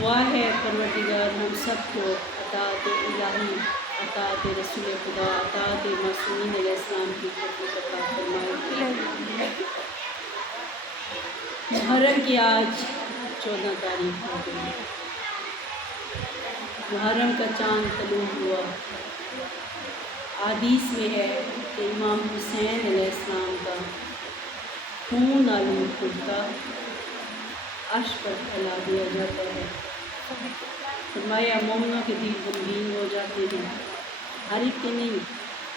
دعا ہے پروردگار ہم سب کو اطاعت الہی، اطاعت رسول خدا، اطاعت معصومین علیہ السلام کی توفیق عطا فرمائے۔ محرم کی آج 14 تاریخ ہو گئی، محرم کا چاند طلوع ہوا۔ حدیث میں ہے کہ امام حسین علیہ السلام کا خون آلود کرتا عرش پر پھیلا دیا جاتا ہے۔ فرمایا مومنوں کے دل غمگین ہو جاتے ہیں، ہر ایک کے نہیں،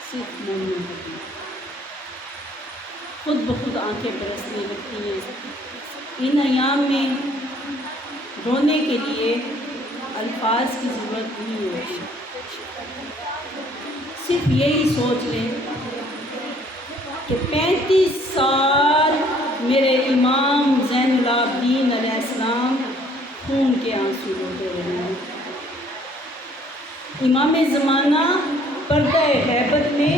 صرف مومنوں کے دل خود بخود آنکھیں برسنے لگتی ہیں۔ ان ایام میں رونے کے لیے الفاظ کی ضرورت نہیں ہوتی، صرف یہی سوچ لیں کہ 35 سال میرے امام زین العابدین علیہ السلام خون کے آنسو روتے رہے ہیں۔ امام زمانہ پردہ غیبت میں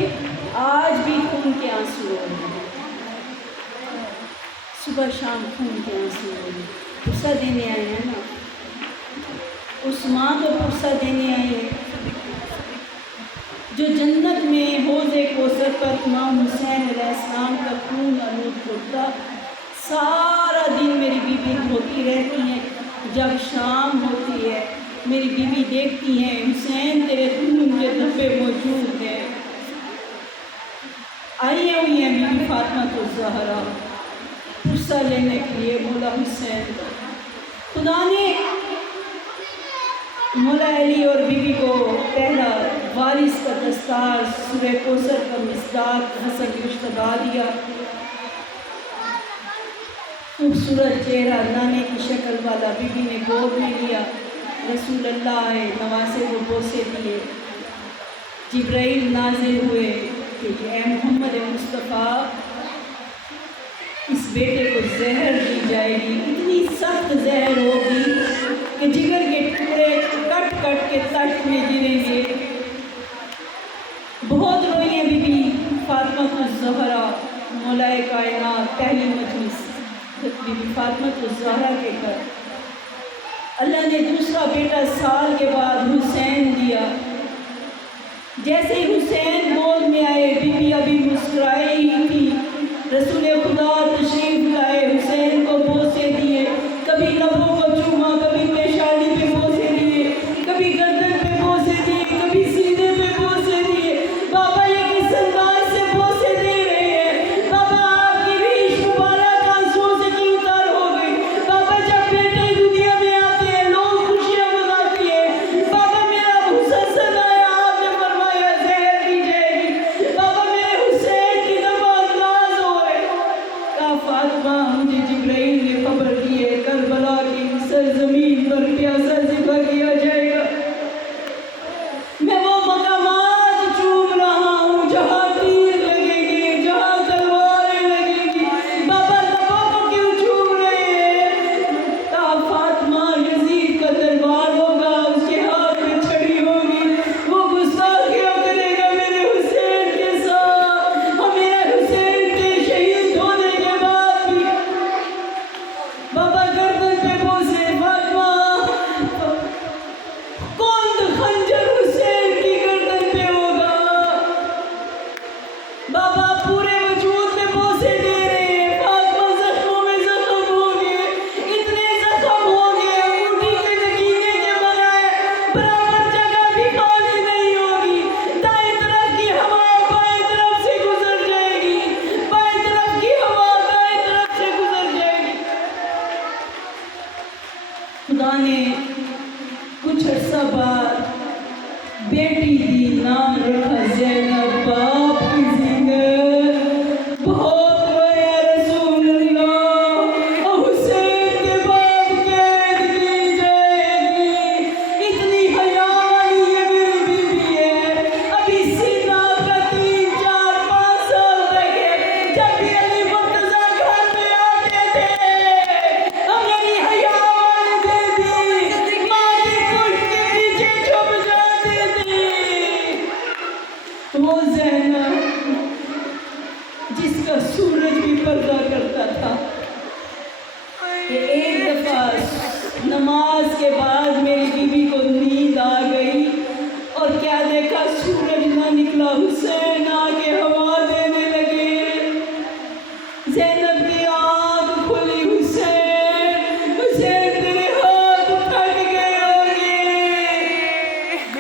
آج بھی خون کے آنسو رو رہے ہیں، صبح شام خون کے آنسو رو رہے ہیں۔ پرسہ دینے آئے ہیں نا، اس ماں کو پرسہ دینے آئے ہیں جو جنت میں حوض کوثر پر امام حسین علیہ السلام کا خون آلود کرتا۔ سارا دن میری بیوی روتی رہتی ہیں، جب شام ہوتی ہے میری بیوی دیکھتی ہیں حسین تیرے خون کے دھبے موجود ہیں۔ آئی ہوئی ہیں بی بی فاطمہ الزہرا پرسہ لینے کے لیے مولا حسین کا۔ خدا نے مولا علی اور بی بی کو پہلا وارث کا دستار سورہ کوثر کا مصداق حسن اشتبا دیا۔ خوبصورت چہرہ نانے کی شکل والا بی بی نے گود میں لیا، رسول اللہ آئے، نواسے کو بوسے دیے۔ جبرائیل نازل ہوئے کہ اے محمد مصطفیٰ اس بیٹے کو زہر دی جائے گی، اتنی سخت زہر ہوگی کہ جگر کے ٹکڑے کٹ کٹ کے تشت میں گریں گے۔ بہت روئی ہیں بی بی فاطمہ الزہرا، مولا کائنات پہلی مجلس بی بی فاطمہ الزہرا کے گھر۔ اللہ نے دوسرا بیٹا سال کے بعد حسین دیا۔ جیسے ہی حسین گود میں آئے بی بی ابھی مسکرائی ہی تھی، رسول خدا تشریف لائے، حسین کو بوسے دیے، کبھی لبوں کو چوما، کبھی پیشانی پہ بوسے دیے، کبھی گردن پہ بوسے دیے، کبھی سینے پہ بوسے دیے۔ بابا یہ کس انداز سے بوسے دے رہے ہیں؟ بابا آپ کی ریش مبارک آنسوؤں سے کیوں تر ہو گئی؟ بابا جب بیٹے دنیا میں آتے ہیں لوگ خوشیاں مناتی ہیں، بابا میرا حسن آیا آپ نے فرمایا زہر دی جائے گی، بابا میرے حسین کی طرف انداز ہو رہے۔ کہا فاطمہ مجھے جبرائیل نے خبر دی ہے کربلا کی سرزمین پر پیاسا ذبح کیا جائے گا۔ میں وہ مقامات چوم رہا ہوں جہاں تیر لگے گے، جہاں تلواریں لگے گی، بابا لبوں کو کیوں چوم رہے ہیں؟ کہا فاطمہ یزید کا دربار ہوگا، اس کے ہاتھ میں چھڑی ہوگی، وہ گستاخیاں کرے گا میرے حسین کے ساتھ، اور میرے حسین کے شہید ہونے کے بعد بھی۔ بابا گردن پہ بوسے، فاطمہ کون خنجر حسین کی گردن پہ ہوگا؟ بابا پورے وجود میں بوسے دے رہے ہیں، فاطمہ زخموں میں زخم ہو گئے، اتنے زخم ہو گئے انگوٹھی کے نگینے کے بغیر برابر جگہ بھی خالی نہیں ہوگی۔ دائیں طرف کی ہوا بائیں طرف سے گزر جائے گی، بائیں طرف کی ہوا دائیں طرف سے گزر جائے گی۔ خدا نے کچھ عرصہ بعد بیٹی دی، نام رکھا زینب، باپ کی زینب۔ زینب جس کا سورج بھی پردہ کرتا تھا کہ ایک دفعہ نماز کے بعد میری بیوی کو نیند آ گئی اور کیا دیکھا سورج نہ نکلا، حسین آگے ہوا دینے لگے، زینب کی آنکھ کھلی، حسین حسین تیرے ہاتھ تھک گئے ہوں گے۔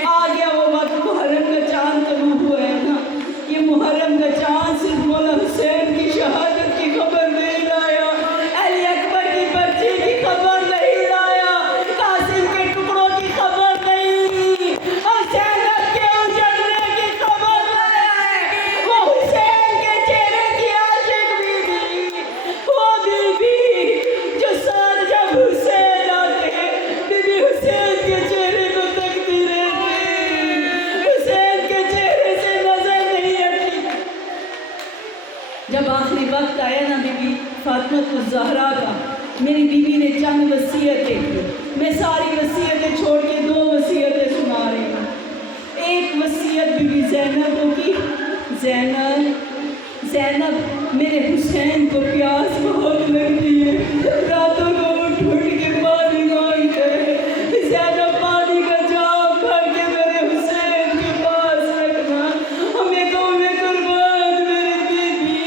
آ گیا وہ وقت، محرم کا چاند طلوع ہوا ہے نا، یہ محرم کا چاند صرف مولا حسین کی شہادت کی خبر نہیں لایا، علی اکبر کی برچی کی خبر نہیں لایا، قاسم کے ٹکڑوں کی خبر نہیں، اور زینب کے اجڑنے کی خبر لایا ہے۔ وہ حسین کے چہرے کی عاشق بیوی، وہ بیوی جو سال جب حسین آتے ہیں بی بی حسین کے چہرے کو تکتی رہتی، حسین کے چہرے سے نظر نہیں ہٹتی۔ جب آخری وقت آیا نا بی بی فاطمہ الزہرا کا، میری بیوی نے چند وصیتیں کی، میں ساری وصیتیں چھوڑ کے 2 وصیتیں سنا رہی ہوں۔ ایک وصیت بی بی زینب کو کی، زینب میرے حسین کو پیاس بہت لگتی ہے، راتوں کو اٹھ اٹھ کے پانی مانگتا ہے، زینب پانی کا جام بھر کے میرے حسین کے پاس رکھنا، ہمیں تو میں قربان میری بیوی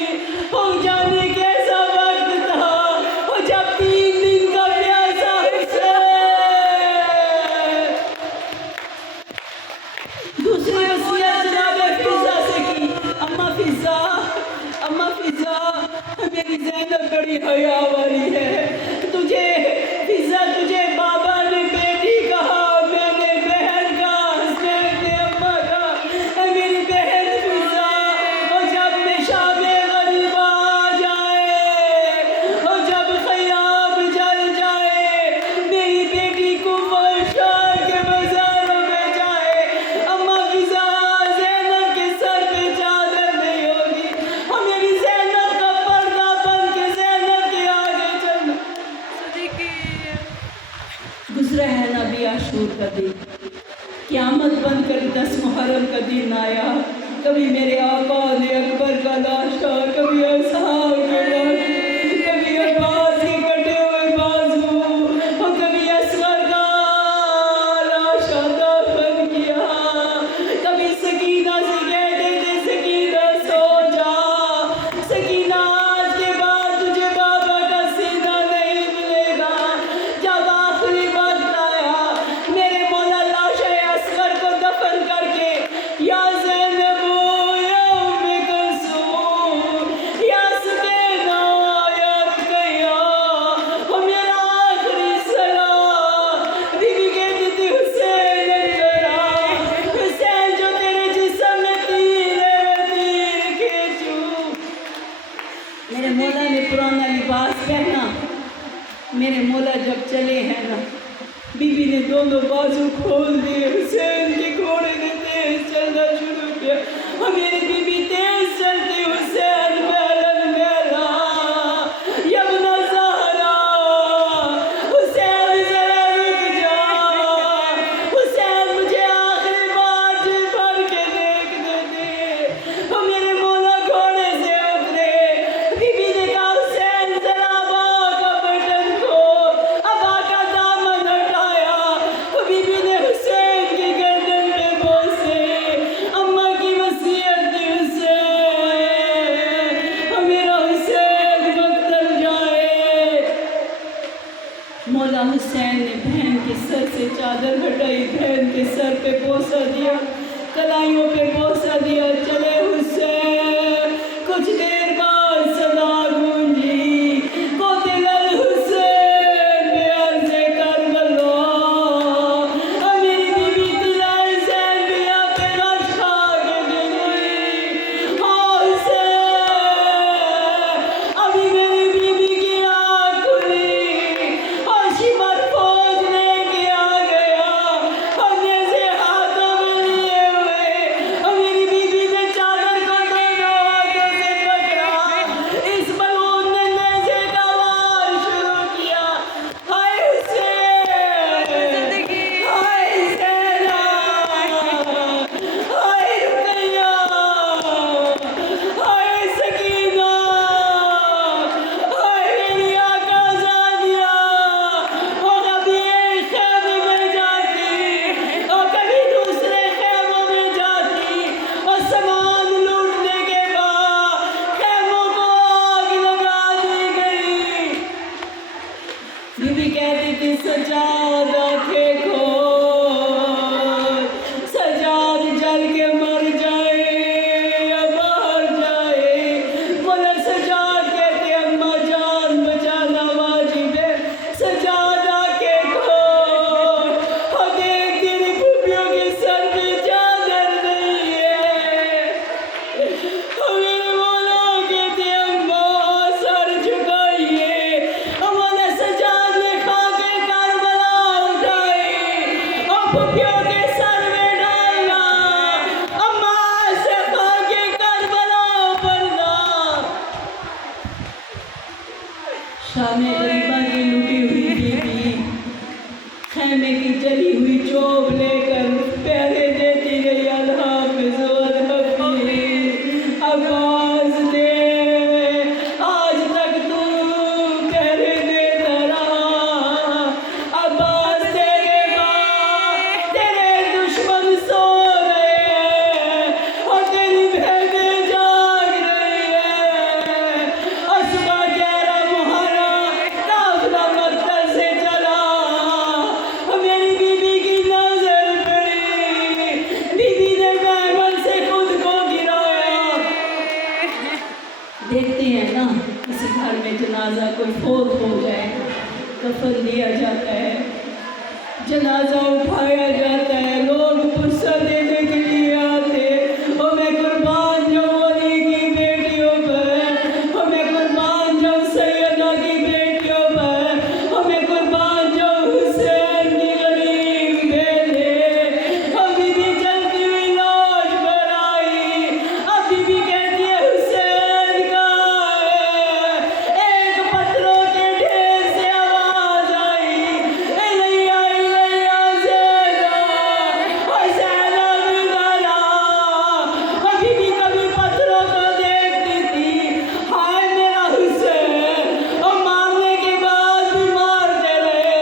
ہو جانے کیسا وقت تھا، اور جب 3 دن کا پیاسا حسین۔ دوسری وصیت جناب فضا سے کی، اماں فضا میری زینب بڑی حیا والی ہے، تجھے بابا نے بیٹی کہا، میں نے بہن کہا، حسین نے اماں کہا، اے میری بہن فضا، اور جب میں شام غریبہ آ جائے اور جب خیام جل جائے، میری بیٹی کو شام کے بازاروں میں جائے، اماں فضا زینب کے سر پہ چادر نہیں ہوگی، اور میری زینب کا پردہ بن کے زینب کے آگے چلنا۔ گزرا ہے نبی عاشور کا دن، قیامت بن کر 10 محرم کا دن آیا، کبھی میرے آقا نے اکبر کا لاشا، کبھی اصحاب کے لاشا، کبھی عباس کے کٹے ہوئے بازو، اور کبھی اصغر کا لاشا دفن کیا، کبھی سکینہ سے کہتے تھے سکینہ سو جا، سکینہ آج کے بعد تجھے بابا کا سینہ نہیں ملے گا۔ جب آخری وقت آیا، میرے مولا لاشا اصغر کو دفن کر کے، یا زینب یا ام کلثوم یا سکینہ یا رقیہ، وہ میرا آخری سلام، بی بی کہتی تھی حسین اندر آ، حسین جو تیرے جسم میں تیر ہے تیر کھینچوں۔ میرے مولا نے پرانا لباس پہنا، میرے مولا جب چلے ہیں نا، بی بی نے دونوں بازو کھول دیے، حسین کے گھوڑے نے تیز چلنا شروع کیا، اور میری بی بی تیز چلتی، حسین میلن میلا، یبن زہرا، حسین ذرا رک جا، حسین مجھے آخری بار جی بھر کے دیکھنے دے، اور میرے مولا گھوڑے سے اترے، بی بی نے کہا حسین ذرا ابا کا بٹن کھو، ابا کا دامن ہٹایا، بی بی نے حسین کی گردن میرے مولا کہتے اماں سر جھکائیے، مولا سجاد نے خاک کربلا اٹھائی اور پھپھیوں کے سر میں ڈالا، اماں سے خاک کربلا بننا۔ شام غریبہ کی لٹی ہوئی بیوی خیمے کی جلی ہوئی چوب لے کر پیارے دیتی گئی، الحافظ والحفیظ عباس دے، آج تک تو پیارے دیتا رہا، عباس تیرے بعد تیرے دشمن سو رہے ہیں اور تیری بہنیں جاگ رہی ہیں، اور صبح 11 محرم قافلہ مقتل سے چلا، میری بی بی کی نظر پڑی، بی بی نے محمل سے خود کو گرایا۔ دیکھتے ہیں نا کسی گھر میں جنازہ کوئی فوت ہو جائے، کفن لیا جاتا ہے، جنازہ اٹھایا جاتا ہے، لوگ غصہ دینے کے لیے آتے، اور میں قربان جاؤں علی کی بیٹیوں پر، اور میں قربان جاؤں سیدہ کی بیٹیوں پر، اور میں قربان جاؤں حسین کی غریب بیٹے، اور بی بی چلتی ہوئی لاش پر آئی، اب بی بی کہتی ہے حسین کہاں ہے؟ ایک پتھروں کے ڈھیر سے آواز آئی، الیہ الیہ زینب، اور زینب ادھر آ، اور بی بی کبھی پتھروں کو دیکھتی تھی، ہائے میرا حسین، اور مارنے کے بعد بھی مارتے رہے،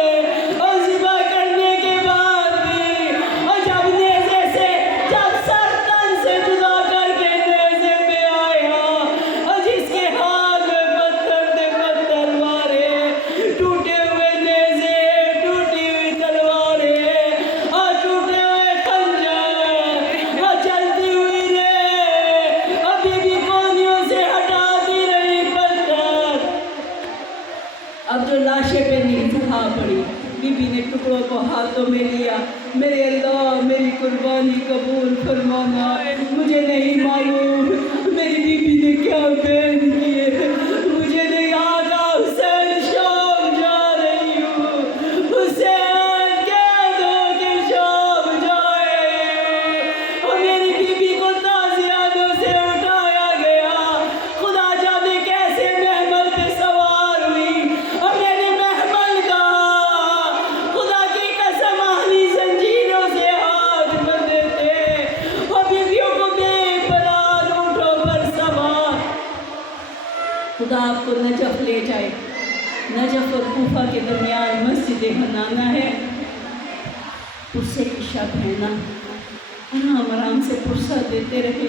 اور ذبح کرنے کے بعد بھی، اور جب نیزے سے جب سر تن سے جدا کر کے نیزے پہ آیا، اور جس کے ہاتھ میں پتھر نے پتھر مارے، ٹوٹے ہوئے نیزے، ٹوٹی ہوئی تلواریں اور ٹوٹے ہوئے خنجر اور جلتی ہوئی ریت، اور بی بی کونیوں سے ہٹاتی رہی پتھر۔ اب جو لاشیں پہ انتہا پڑی، بی بی نے ٹکڑوں کو ہاتھوں میں لیا، میرے اللہ میری قربانی قبول فرمانا، مجھے نہیں معلوم میری بی بی نے کیا پہن کیے، مجھے نہیں آگا، حسین شام جا رہی ہوں، حسین کہہ دو کہ شام جائے، اور میری بی بی کو تازیانوں سے اٹھایا گیا، خدا جانے کیسے محمل پہ سوار ہوئی، اور میرے محمل کا خدا کی قسم آہنی زنجیروں سے ہاتھ بندھے تھے، اور بیویوں کو بے پناہ اونٹوں پر سوار۔ خدا آپ کو نجف لے جائے، نجف اور کوفہ کے درمیان مسجد حنانہ ہے، پرسے کی شب ہے نا، آرام آرام سے پرسہ دیتے رہے،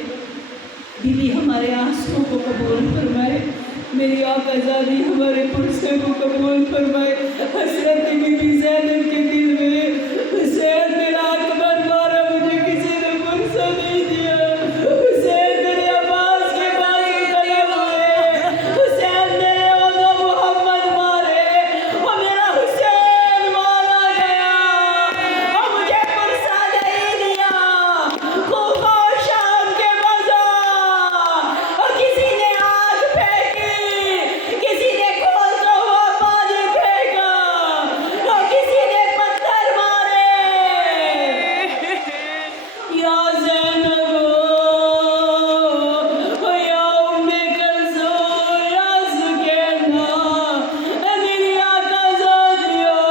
بی بی ہمارے آنسوں کو قبول فرمائے، میری آقا زادی ہمارے پرسے کو قبول فرمائے۔ حسرت بی بی زینب کے دل میں، حسین میرا اکبر مارا مجھے کسی نے پرسہ نہیں دیا، حسین میرے عباس کے بازو قلم ہوئے، حسین میرے اولو محمد مارے، اور میرا حسین مارا گیا، اور مجھے پرسہ نہیں دیا۔ کوفہ اور شام کے بازار، اور کسی نے آگ پھینکی، کسی نے کھولتا ہوا پانی پھینکا، اور کسی نے پتھر مارے۔ یا زینب یا ام کلثوم یا سکینہ، اے میری آقا زادیوں،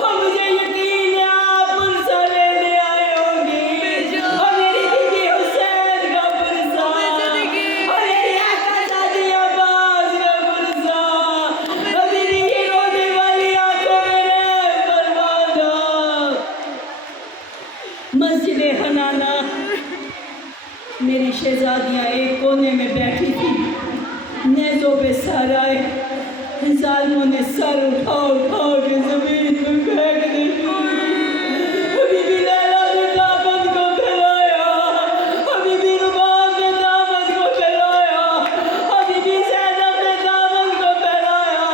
اور مجھے یقین ہے آپ پرسہ لینے آئے ہوں گی، اور میری بی بی حسین کا پرسہ، اور میری آقا زادی عباس کا پرسہ، اور بی بی کی رونے والی آنکھوں میں رحم فرمانا۔ مسجد حنانہ، میری شہزادیاں ایک کونے میں بیٹھی تھی، نیزوں پہ سر آئے، ظالموں نے سر اٹھا اٹھا کے زمین میں پھینکنے شروع کی۔ بی بی لیلا نے دامن کو پھیلایا، اور بی بی رباب نے دامن کو پھیلایا، اور بی بی زینب نے دامن کو پھیلایا،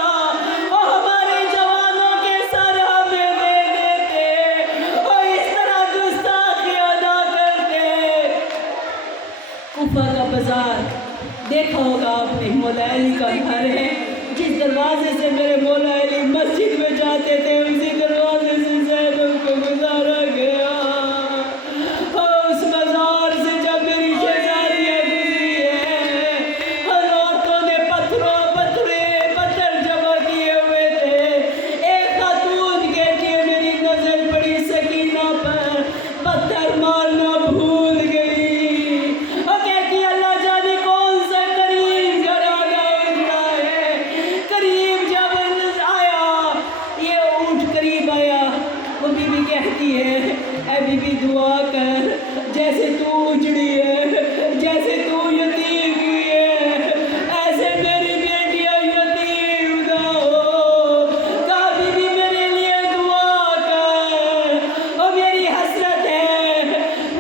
اور ہمارے جوانوں کے سر ہمیں دے دیتے، اور اس طرح گستاخی ادا کرتے۔ کوفہ کا بازار دیکھا ہوگا آپ نے مولا علی کا گھر ہے، جس دروازے سے میرے مولا علی مسجد میں جاتے تھے اسی دروازے سے زینب کو گزارا گیا۔ اور اس مزار سے جب میری شہزادیاں گزری ہے، ہر عورتوں نے پتھر جمع کیے ہوئے تھے۔ ایک خاتون کہتی ہے میری نظر پڑی سکینہ پر، پتھر مارنا بھول گئی، اور کہتی اللہ جانے کون سا قریب گھرانہ اجڑا ہے۔ قریب جب آیا، یہ اونٹ قریب آیا، وہ بی بی کہتی ہے اے بی بی دعا کر، جیسے تو اجڑی ہے، جیسے تو یتیم ہوئی ہے، ایسے میری بیٹیاں یتیم نہ ہو۔ کہا بی بی میرے لیے دعا کر، اور میری حسرت ہے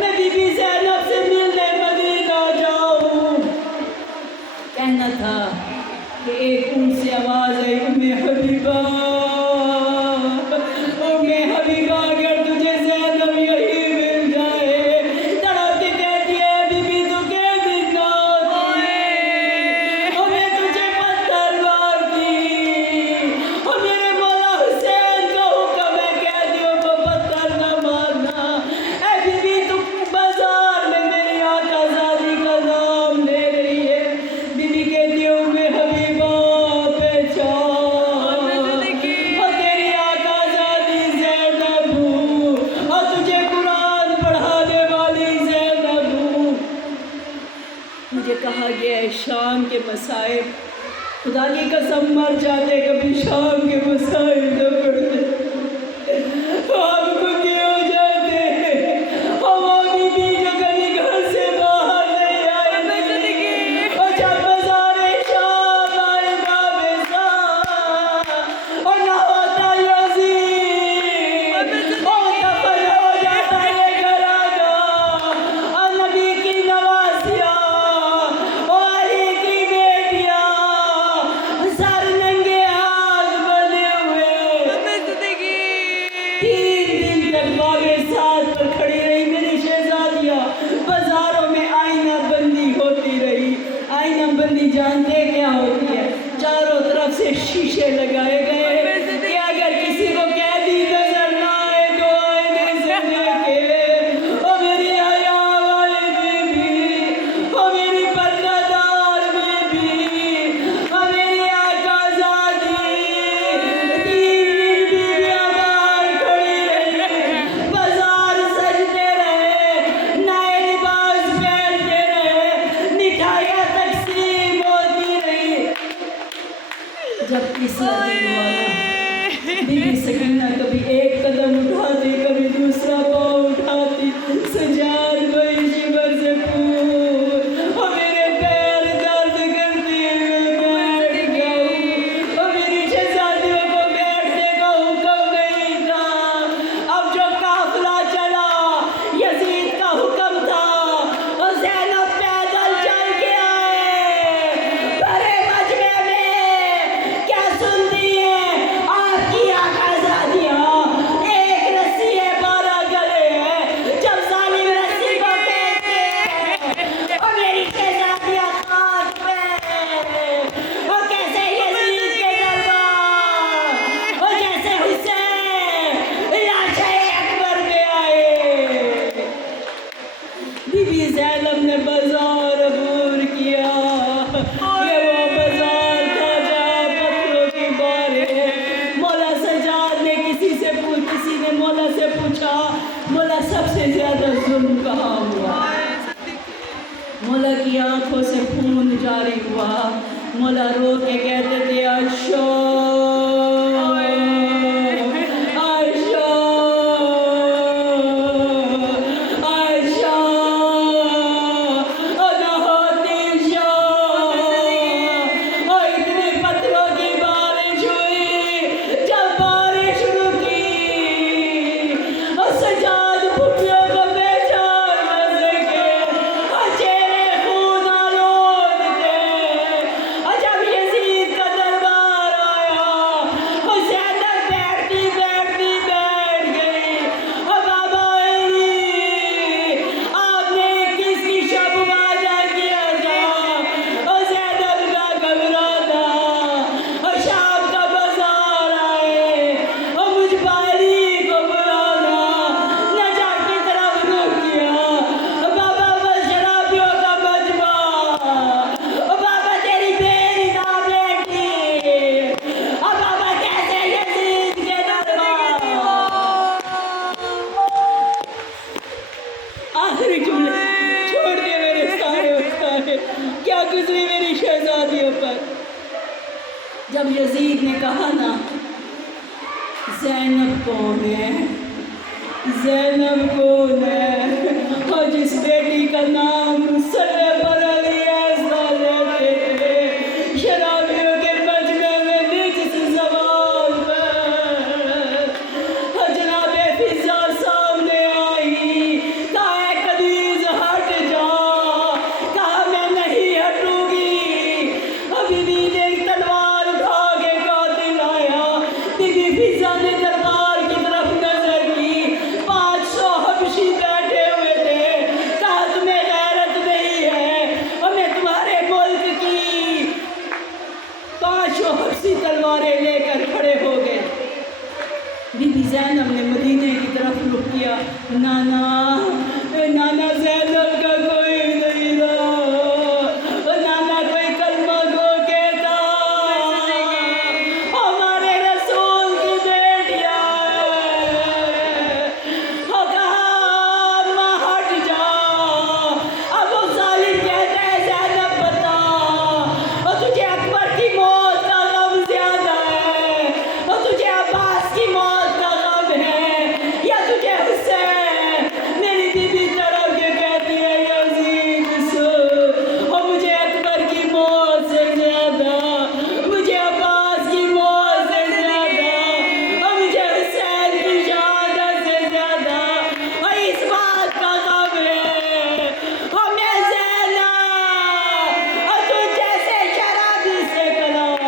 میں بی بی زینب سے ملنے مدینہ جاؤں۔ کہنا تھا کہ ایک اونٹ سے آواز آئی حبیبہ، حبیبہ اگر تجھے زینب یہی مل جائے، تڑپ کے کہتی ہے بی بی تو کہہ دن نہ ہوتی، اور میں تجھے پتھر مارتی، اور میرے مولا حسین کا حکم ہے قیدیوں کو پتھر نہ مارنا۔ اے بی بی تو بازار میں میری آقا زادی کا نام لے رہی ہے۔ بی بی کہتی ہے حبیبہ پہچان، اور تیری آقا زادی زینب ہوں، اور تجھے قرآن پڑھانے والی زینب ہوں۔ مجھے کہا گیا ہے شام کے مصائب، خدا کی قسم مر جاتے کبھی شام کے مصائب نہ پڑھتے، آپ کو کیا ہو جاتے، ہوا بی بی جو کبھی گھر سے باہر نہیں آئی، اور جب مزار شام آئے باب سار، اور نہ ہوتا یزید، اور دفن ہو جاتا ہے گھرانہ، اور نبی کی نوازیاں، اور علی کی بیٹیاں، سر ننگے ہاتھ بنے ہوئے، 3 دن تک باب سعد پر کھڑی رہی میری شہزادیاں، بازاروں میں آئینہ بندی ہوتی رہی۔ آئینہ بندی جانتے کیا ہوتی ہے؟ چاروں طرف سے شیشے لگائے گئے کہ اگر کسی کو قیدی نظر نہ آئے تو آئینے سے دیکھے۔ اور میری حیا والی بی بی، اور میری پردہ دار بی بی، اور میری آقا زادی، 3 دن بیویاں باہر کھڑی رہی، بازار سجتے رہے، نئے لباس پہنتے رہے، مٹھائیاں تقسیم ہوتی رہی۔ جب تیسرا دن ہوا نا، بی بی سکینہ کبھی ایک قدم اٹھاتی، کبھی دوسرا پاؤں اٹھاتی، سجاد بھائی شبر سے پھول، اور میرے پیر درد کرتے ہوئے بیٹھ جاؤں، اور میری شہزادیوں کو بیٹھنے کا حکم نہیں تھا۔ اب جو قافلہ چلا، یزید کا حکم تھا، اور زینب پیدل چل کے آئے، بھرے مجمع میں کیا سنتی ہے آپ کی آقا زادیاں، ایک رسی ہے 12 گلے ہیں، جب ظالم رسی کو کہتے ہیں، اور میری شہزادیاں خاک پہ، اور کیسے یزید کے دربار، اور جیسے حسین لاشے اکبر میں آئے۔ بی بی زینب نے بازار عبور کیا، یہ وہ بازار تھا جہاں پتھروں کی باریں۔ مولا سجاد نے کسی نے مولا سے پوچھا مولا سب سے زیادہ ظلم کہاں ہوا؟ مولا کی آنکھوں سے خون جاری ہوا، مولا رو کے کہتے تھے عائشہ عائشہ عائشہ، اور نہ ہوتی شاہ، اور اتنے پتھروں کی بارش ہوئی، جب بارش رکی، اور سجاد پھٹیوں کو پہچان نہ سکے، اور چہرے خون آلود تھے، اور جب یزید کا دربار آیا گزری میری شہزادیوں پر۔ جب یزید نے کہا نا زینب کون ہے، زینب کون ہے، اور جس بیٹی کا نام سرے پر علی ایسا لیتے تھے شرابیوں کے مجمع میں نجس زبان پر، جناب فضا سامنے آئی، کہا اے قدیز ہٹ جا، کہا میں نہیں ہٹوں گی۔ ابھی بھی ایک تلوار اٹھا کے قاتل آیا، بی بی فضا نے دربار کی طرف نظر کی، 500 حبشی بیٹھے ہوئے تھے، کہا تمہیں غیرت نہیں ہے، اور میں تمہارے ملک کی 500 حبشی تلواریں لے کر کھڑے ہو گئے۔ بی بی زینب نے مدینے کی طرف رخ کیا، نانا نانا زینب کا کوئی نہیں رہا، نانا کوئی کلمہ گو کہتا، ہمارے رسول کی بیٹیاں اور کہا ماں ہٹ جا۔ اب وہ ظالم کہتا ہے زینب بتا، اور تجھے اکبر کی موت کا غم زیادہ ہے، اور تجھے عباس کی موت کا غم ہے، یا تجھے حسین؟ میری بی بی تڑپ کے کہتی ہے یزید سن، اور مجھے اکبر کی موت سے زیادہ، مجھے عباس کی موت سے زیادہ، اور مجھے حسین کی شہادت سے زیادہ اور اس بات کا غم ہے، اور میں زینب اور تو جیسے شرابی سے کلام۔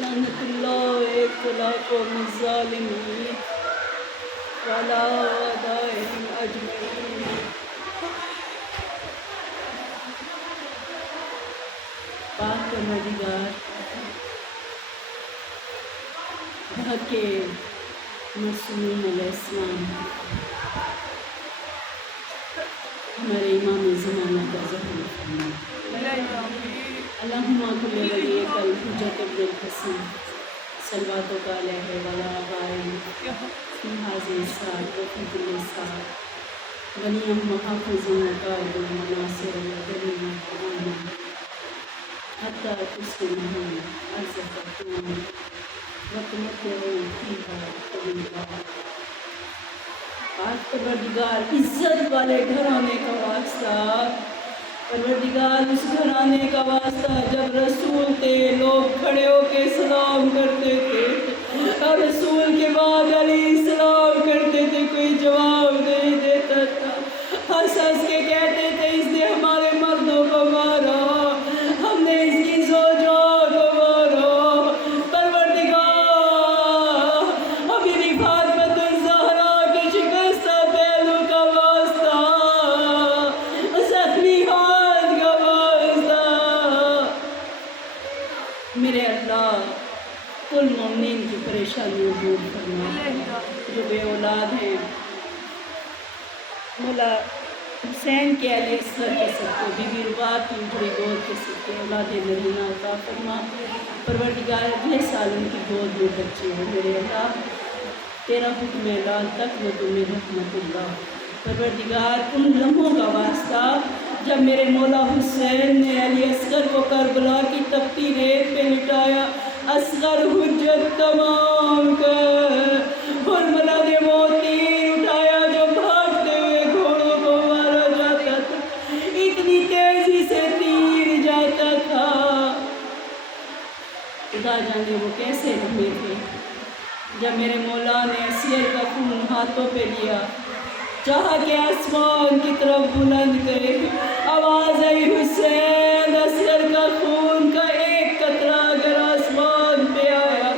لعنت اللہ اطلاق الظالمین وعلی اعدائهم اجمعین۔ پاک پروردگار بہت کے معصومین علیہ السلام، ہمارے امام زمانہ کا ظہور فرما۔ اللہم کل ولیک الحجۃ ابن الحسن صلواتک علیہ وعلی آبائہ فی ھذہ الساعۃ وفی کل ساعۃ ولیا محافظا وقائدا وناصرا ودلیلا ومعینا حتی تسکنہم ارضکم وتمتعوا فیہا طویلا۔ پاک پروردگار عزت والے گھرانے کا واسطہ، پروردگار اس گھرانے کا واسطہ جب رسول تھے لوگ کھڑے ہو کے سلام کرتے تھے، اور رسول کے بعد علی سلام کرتے تھے، کوئی جواب نہیں دیتا تھا، ہنس ہنس کے کہتے تھے اس نے ہمارے مردوں کو مارا، ہم نے اس کی زوجوں کو مارا۔ پروردگار ابھی بھی فاطمۃ الزہرا کے شکستہ پہلو کا واسطہ، زخمی ہاتھ کا واسطہ، میرے اللہ کل مومنین کی پریشانیوں دور فرما، جو بے اولاد ہیں مولا حسین کے علیہ السلام کے سب کو، بی بی رباب کی اجڑی گود کے سب کو اولاد نرینہ عطا فرما۔ پروردگار اگلے سال ان کی گود میں بچے ہیں، میرے اللہ تیرا حکم اعلان تک نہ تمہیں رحمت اللہ۔ پروردگار ان لمحوں کا واسطہ جب میرے مولا حسین نے علی اصغر کو کربلا کی تپتی ریت پہ لٹایا، اصغر حجت تمام کر، حرملہ نے وہ تیر اٹھایا جو بھاگتے ہوئے گھوڑوں کو مارا جاتا تھا، اتنی تیزی سے تیر جاتا تھا، خدا جانے وہ کیسے لمحے تھے جب میرے مولا نے سیر کا خون ہاتھوں پہ لیا، چاہا کہ آسمان کی طرف بلند کرے، آواز آئی حسین اصغر کا خون کا ایک قطرہ اگر آسمان پہ آیا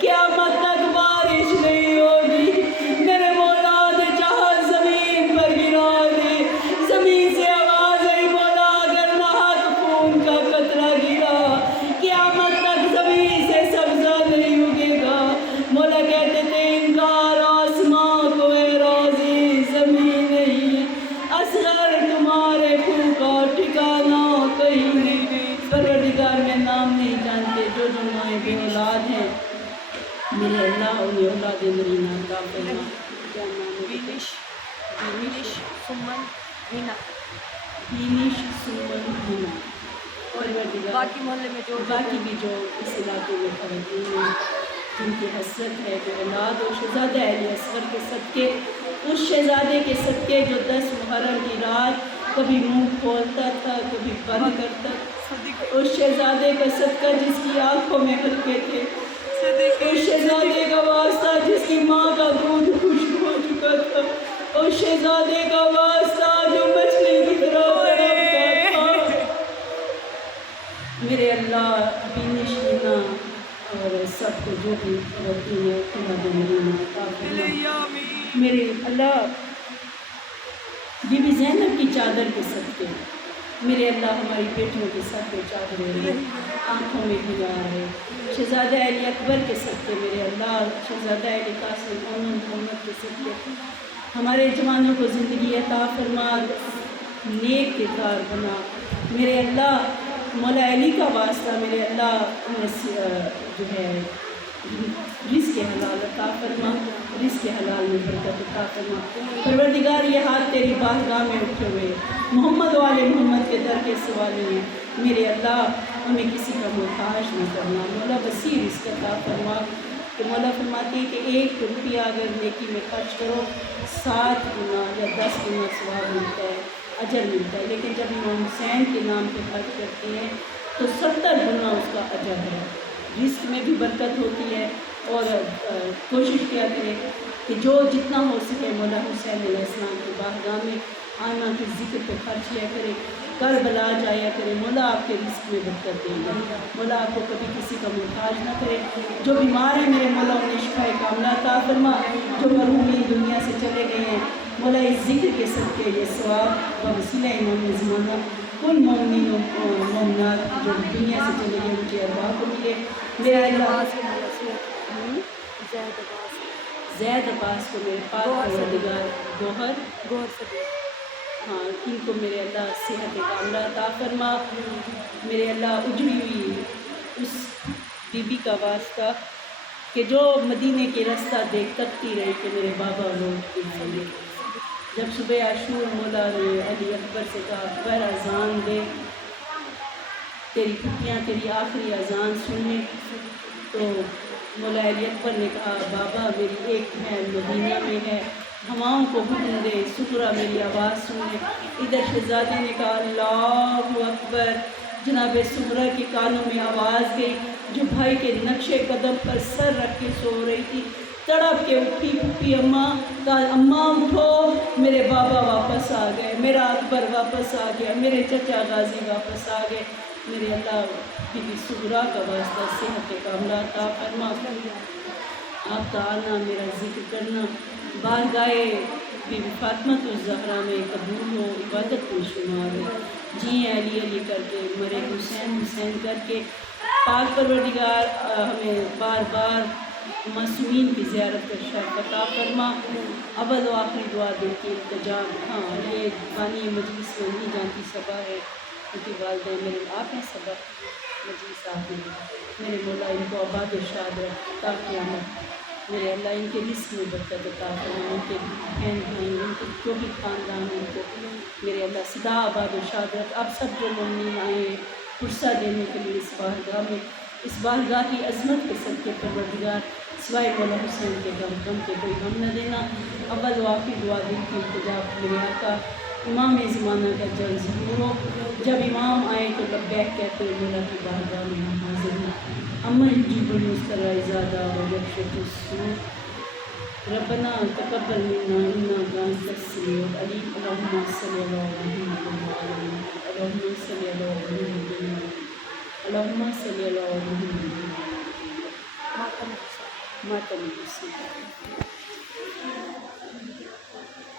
قیامت تک بارش نہیں ہوگی۔ میرے مولا نے چاہا زمین پر گرا دے، زمین سے آواز آئی مولا اگر نہت خون کا قطرہ گرا قیامت تک زمین سے سبزہ نہیں اگے گا۔ مولا کہتے تھے انکار مدینہ عطا فرما. کیا نام ہے؟ وینش سمن ہینا دینش سمن ہینا. اور پروردگار باقی محلے میں جو باقی بھی جو اس علاقے میں خواتین ہیں جن کی حسرت ہے جو اولاد ہو شہزادہ علی اصغر کے صدقے، اس شہزادے کے صدقے جو 10 محرم کی رات کبھی منہ کھولتا تھا کبھی بند کرتا تھا، اس شہزادے کا صدقہ جس کی آنکھوں میں ہلکے تھے، اس شہزادے کا واسطہ جس کی ماں کا دودھ خشک ہو چکا تھا، اس شہزادے کا واسطہ جو مچھلی کی طرح تڑپتا تھا. میرے اللہ بینش ہینا اور سب کو جو بھی خواتین ہے خدا مدینہ عطا فرما. میرے اللہ بی بی زینب کی چادر کے صدقے میرے اللہ ہماری بیٹیوں کے سر پہ چادریں رہے، آنکھوں میں ہلارے، شہزادہ علی اکبر کے صدقے میرے اللہ، شہزادہ علی قاسم محمد کے صدقے ہمارے جوانوں کو زندگی عطا فرما، نیک کردار بنا. میرے اللہ مولا علی کا واسطہ میرے اللہ جو ہے رزق حلال عطا فرما، رزق حلال میں برکت عطا فرما. پروردگار یہ ہاتھ تیری بارگاہ میں اٹھے ہوئے محمد والے محمد کے در کے سوالے ہیں. میرے اللہ ہمیں کسی کا محتاج نہ کرنا. مولا وسیع رزق عطا فرما کہ مولا فرماتے ہیں کہ 1 روپیہ اگر نیکی میں خرچ کرو 7 گنا یا 10 گنا ثواب ملتا ہے، اجر ملتا ہے، لیکن جب امام حسین کے نام پہ خرچ کرتے ہیں تو 70 گنا اس کا اجر ہے. رزق میں بھی برکت ہوتی ہے اور کوشش کیا کرے کہ جو جتنا ہو سکے مولا حسین علیہ السلام کی بارگاہ میں آنا کے ذکر پہ خرچ کیا کرے، کربلا جایا کرے. مولا آپ کے رزق میں برکت دے گا، مولا آپ کو کبھی کسی کا محتاج نہ کرے. جو بیمار ہیں میرے مولا انہیں شفا کاملہ عطا فرما، جو مرحومین دنیا سے چلے گئے ہیں مولا اس ذکر کے صدقے یہ ثواب وسیلہ امام زمانہ کل مومنین و مومنات جو دنیا سے چلے گئے ان کے ارواح کو ملے. میرے اللہ زید عباس کو میرے پاک پروردگار گوہر ہاں ان کو میرے اللہ صحت کاملہ عطا فرما. میرے اللہ اجڑی ہوئی اس بی بی کا واسطہ کہ جو مدینے کی رستہ دیکھ تکتی رہی کہ میرے بابا لوگ دکھائیے. جب صبح عاشور مولا نے علی اکبر سے کہا اکبر اذان دے، تیری پھپھیاں تیری آخری اذان سننے، تو مولا علی اکبر نے کہا بابا میری ایک بہن مدینہ میں ہے، ہواؤں کو حکم دے سترا میری آواز سننے. ادھر شہزادے نے کہا اللہ اکبر. جناب سغرا کے کانوں میں آواز گئی جو بھائی کے نقشے قدم پر سر رکھ کے سو رہی تھی، تڑپ کے اٹھی پھپھی اماں کہا اماں اٹھو میرے بابا واپس آ گئے، میرا اکبر واپس آ گیا، میرے چچا غازی واپس آ گئے. میرے اللہ بی بی سغرا کا واسطہ صحت کاملہ عطا فرما. آپ کا آنا میرا ذکر کرنا بارگاہ بی بی فاطمۃ الزہرا میں قبول ہو، عبادت میں شمار ہو. جی علی علی کر کے مرے حسین حسین کر کے پاک پروردگار ہمیں بار بار معصومین کی زیارت کا شرف عطا فرما. اول و آخری دعا دے کے التجا. ہاں یہ بانی مجلس میں نہیں جانتی صبا ہے کیونکہ والدین میرے آپ ہیں صبا مجلس آپ ہیں. میرے مولا ان کو آباد و شاد رکھ تا قیامت. میرے اللہ ان کے رزق میں برکت عطا فرما، ان کے بہن بھائی ان کے جو بھی خاندان ان کو میرے اللہ سدا آباد و شاد رکھ. آپ سب جو مومنین آئے ہیں فرصہ دینے کے لیے اس بارگاہ میں، اس بارگاہ کی عظمت کے صدقے پروردگار سوائے مولا حسین کے غم کے کوئی غم نہ دینا. اول و آخری دعا دل کی التجا میرے آقا امام زمانہ کا جلد ظہور ہو. جب امام آئے تو لبیک کہتے مولا کی بارگاہ میں ہم حاضر ہیں. امن یجیب المضطر زادہ و یکشف السوء. ربنا تقبل منا انک انت السمیع العلیم. اللہم صلی علی محمد اللہم صلی علی محمد اللہم صلی علی محمد. ماتم حسین.